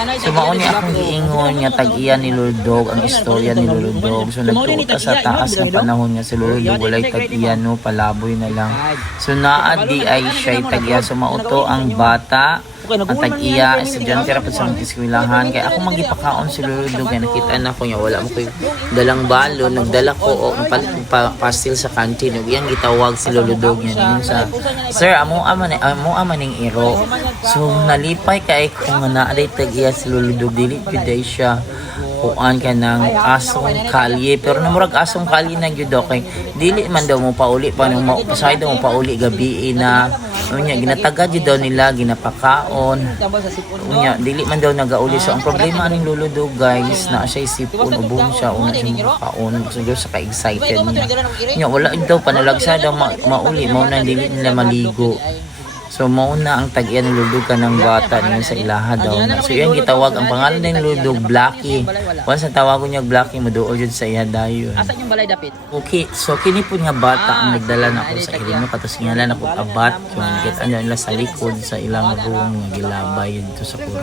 So mauni akong giingon nga tag-iya ni Luludog ang istorya ni Luludog. So nagtuot sa taas ng panahon nga si Luludog walay tag-iya no palaboy na lang. So naa di ay siya tag-iya. So mauto ang bata ang tag-iya estudyante ra pud sa mga eskwelahan kay ako magipakaon si Luludog kay nakita na ko nya wala mo koy dalang balon nagdala ko og pastil sa kantin ug iyang gitawag si Luludog niya sa sir amo amaning iro. So nalipay kay ko nga naaday tag-iya si Luludog dili pud siya kuan ka ng asong kalye pero namurag asong kalye na gyud kay dili man daw mo pauli pa nung pasay daw mo pauli gabi na unya ginatagad gyud daw nila ginapakaon unya dili man daw nagauli so ang problema aning Luludog guys na siya isipon ubong siya una siya makaon so sa ka-excited niya wala daw panalagsa daw mauli mao na dili nila maligo. So mauna ang tag-iya ni Luludog ka ng bata niya sa ilaha daw na. So yan gitawag ang pangalan ni Luludog Blacky. Once ang tawagon niya Blacky maduol jud sa iya dayon. Asa yung balay dapit? Okay, so kini po nga bata ang nagdala na ako sa irinyo katos ngalan ako abat yung kita nila sa likod sa ilang room nga gilabay dito sa kura.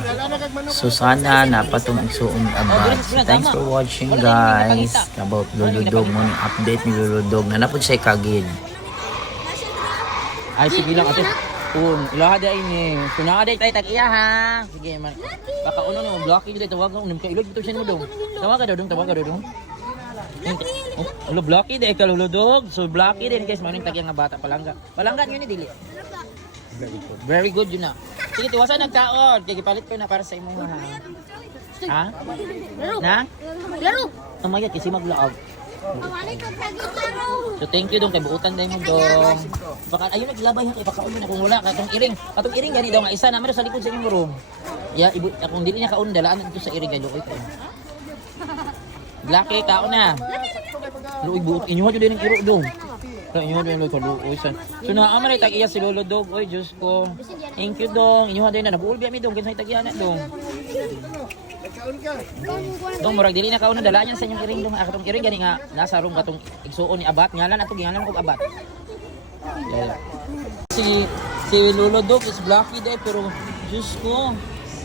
So sana napatong igsuon abat. So, thanks for watching guys about Luludog mo ni update ni Luludog na napod siya kagid. Ay sige lang ate. Ilaha day ni. Kuna day tay tag-iya ha. Sige man. Pakauno no blocky dito tawag ko unum ka ilod bitaw siya mo dong. Tawag ka dong. Hello blocky day ka Luludog. So blocky din guys maning tag-iya nga bata palangga. Palangga niyo ni dili. Very good yun na. Sige tiwasan nagkaon. Kaya gipalit ko na para sa imong ha. Ha? Na? Laro. Tumayat kasi maglaag. So thank you dong kay buutan day mo dong. Baka ayun naglabay kay pakaon na kung wala katong iring. Katong iring gani daw nga isa na meron sa likod sa inyong room. Ya ibu akong dili niya kaon dalaan dito sa iring gani ko. Blacky kaon na. Luoy buot inyo jud din ang iro dong. Kaya inyo din ko luoy san. So naama ray tag-iya si Luludog. Oy Diyos ko. Thank you dong. Inyo din na nabuol biya mi dong kinsay tag-iya na dong. Dong murag dili na kauna dala niya sa inyong iring dong akatong iring gani nga nasa room katong igsuon ni abat ngalan ato gingalan ko abat. Si Luludog is Blacky day pero Diyos ko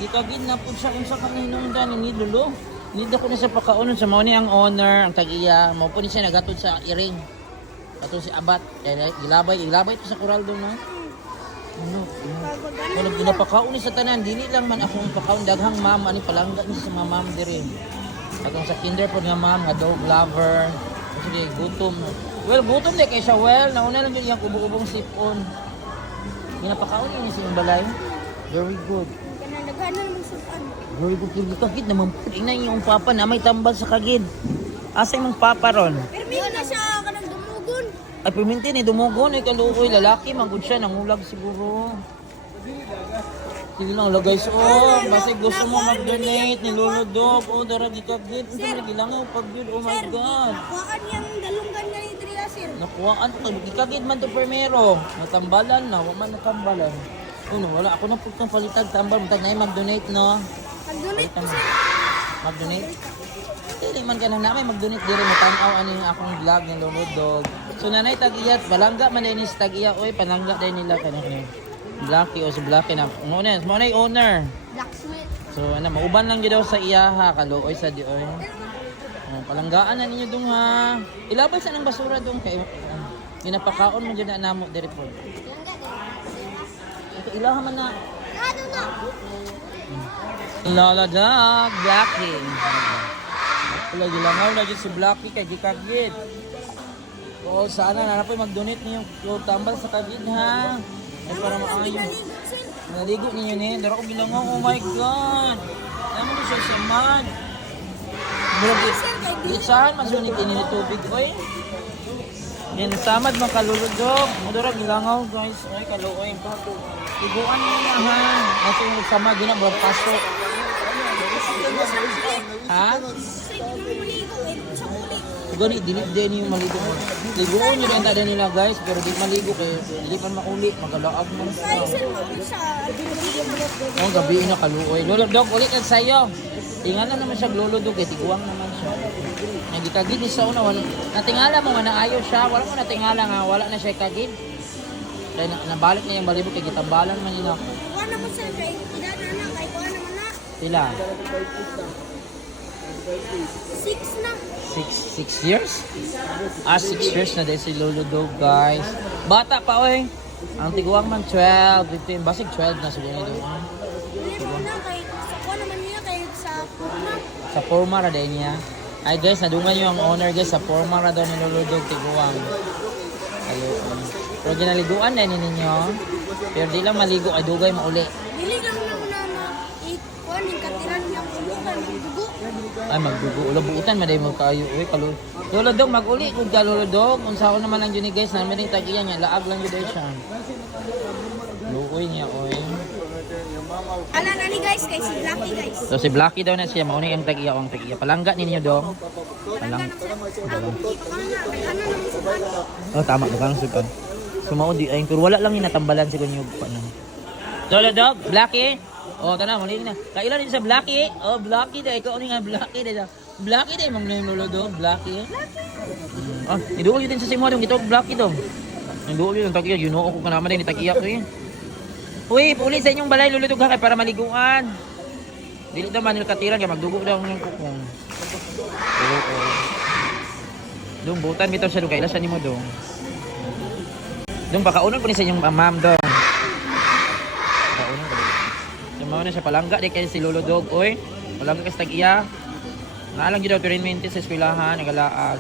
ikagid na po siya kung sa kaninungdan ni Lulo. Nida ko na sa pakaunon sa mao ni ang owner ang tag-iya mao po ni siya nagatod sa iring. Katong si abat ilabay to sa kural dong no. Wala ginapakaon ni sa tanan dili lang man akong pakaon daghang ma'am ani palangga ni sa mga ma'am diri. Atong sa kinder pod nga ma'am nga dog lover. Sige gutom. Well gutom di kay siya well nauna lang gyud yang ubong-ubong sipon. Ginapakaon ni sa balay. Very good. Kanang naman sukan. Very good kay kagid naman ina yung papa na may tambal sa kagid. Asa imong papa ron? Pero na siya kanang dumugon. Ay perminti ni dumugon ay kaluoy lalaki manggod siya nangulag siguro. Sige lang guys basta gusto mo mag-donate ni Luludog dara gikagid unsa man gilangaw pag yun oh my god. Kuhaan yang dalunggan nga ni Tria sir. Nakuhaan to gikagid man to primero. Natambalan na wa man natambalan. Wala ako na pud kang palitag tambal mutag nay mag-donate no. Mag-donate po sir. Mag-donate. Dili man ka na namin mag-donate diri mo tan-aw ani akong vlog ni Luludog. So nanay tag-iyat balangga man din is tag-iya oy panangga din nila kanang Blacky o si Blacky na mo na owner. Blacksmith. So ana mauban lang gyud daw sa iya ha kaluoy sa di oy. Palanggaan na ninyo dong ha. Ilabay sa nang basura dong kay ginapakaon mo gyud na namo diri po. Ito ilaha man na. Ano na? Lala dog Blacky. Wala gilangaw na gyud si Blacky kay gikagid. O sana na po mag-donate niyo tambal sa kagid ha. Ay para maayo. Naligo ninyo ni. Dara ko bilangaw. Oh my god. Alam mo siya sa man. Isahan masunit ini ni tubig. Oy. Yan samad man kaluludog. Dara bilangaw guys. Ay kaluoy. Iguan niyo na ha. Kasi yung sama gina ba pasok. Ha? Gani dinit din yung maligo mo. Liguon nyo rin tada nila guys, pero di maligo kayo. Hindi pa makuli, magalaag mo. Oh, gabi na kaluoy. Luludog, ulit at sayo. Tingala naman siya Luludog eh, tiguang naman siya. Nagikagid ni sa una, natingala mo nga naayo siya. Wala mo natingala nga, wala na siya kagid. Dahil nabalik niya yung balibog kay gitambalan man nila. Kuha naman sir, kay idana na, kay kuha naman na. Sila. 6 na. 6 years? 6 years na din si Lolo Dog, guys. Bata pa, oy. Ang tiguang man 12, 15, basig 12 na siguro nito. Hindi mo na kay sa ko naman niya kay sa kuna. Sa forma ra din niya. Ay guys, nadungan nyo ang owner guys. Sa forma ra daw ni Lolo Dog, tiguang. Ayun. Pero ginaliguan na ninyo. Pero di lang maligo, ay dugay mauli. Dili lang na muna na ikuan yung katiran niya ulo kay magdugo. Ay, magdugo. Ulo, buutan, maday mo kayo. Uy, kalu. Lolo Dog, mag-uli. Kung ka, Lolo Dog. Kung saan naman lang yun guys. Namin yung tag-iyan niya. Laag lang yun siya. Luoy niya, oy. Ala na ni guys kay si Blacky guys. So, si Blacky daw na siya. Mauna yung tag-iya, ang tag-iya. Palangga ninyo, Dong. Parang ganun sa ano naman sa ano. Oh, tama. Bukang sugan. Sumao di. Ayun, pero wala lang yung natambalan si Kunyog. Lolo Dog, Blacky. Oh, tana, muli na. Kailan din sa Blacky? Oh, Blacky dahil. Ikaw nga Blacky dahil. Blacky dahil, mang name Lolo Dog. Blacky. Ah, iduol yun din sa simo dong. Ito, Blacky dong. Iduol yun. Tag-iya. Ginoo ko ka naman din. Tag-iya ko yun. Uy, puli sa inyong balay, Lolo Dog ha, kay para maliguan. Dili daw manil katiran, kaya magdugo daw ng kukong. Oo. Dong, butan bitaw siya dong. Kailan siya ni mo dong. Dong, pakaunon po ni sa inyong ma'am dong. Pakaunon po ni. So, mauna siya palangga, di kayo si Lolo Dog. Uy, palangga kasi tag-iya. Naalang yun daw, pero in sa eskwelahan, nagalaag.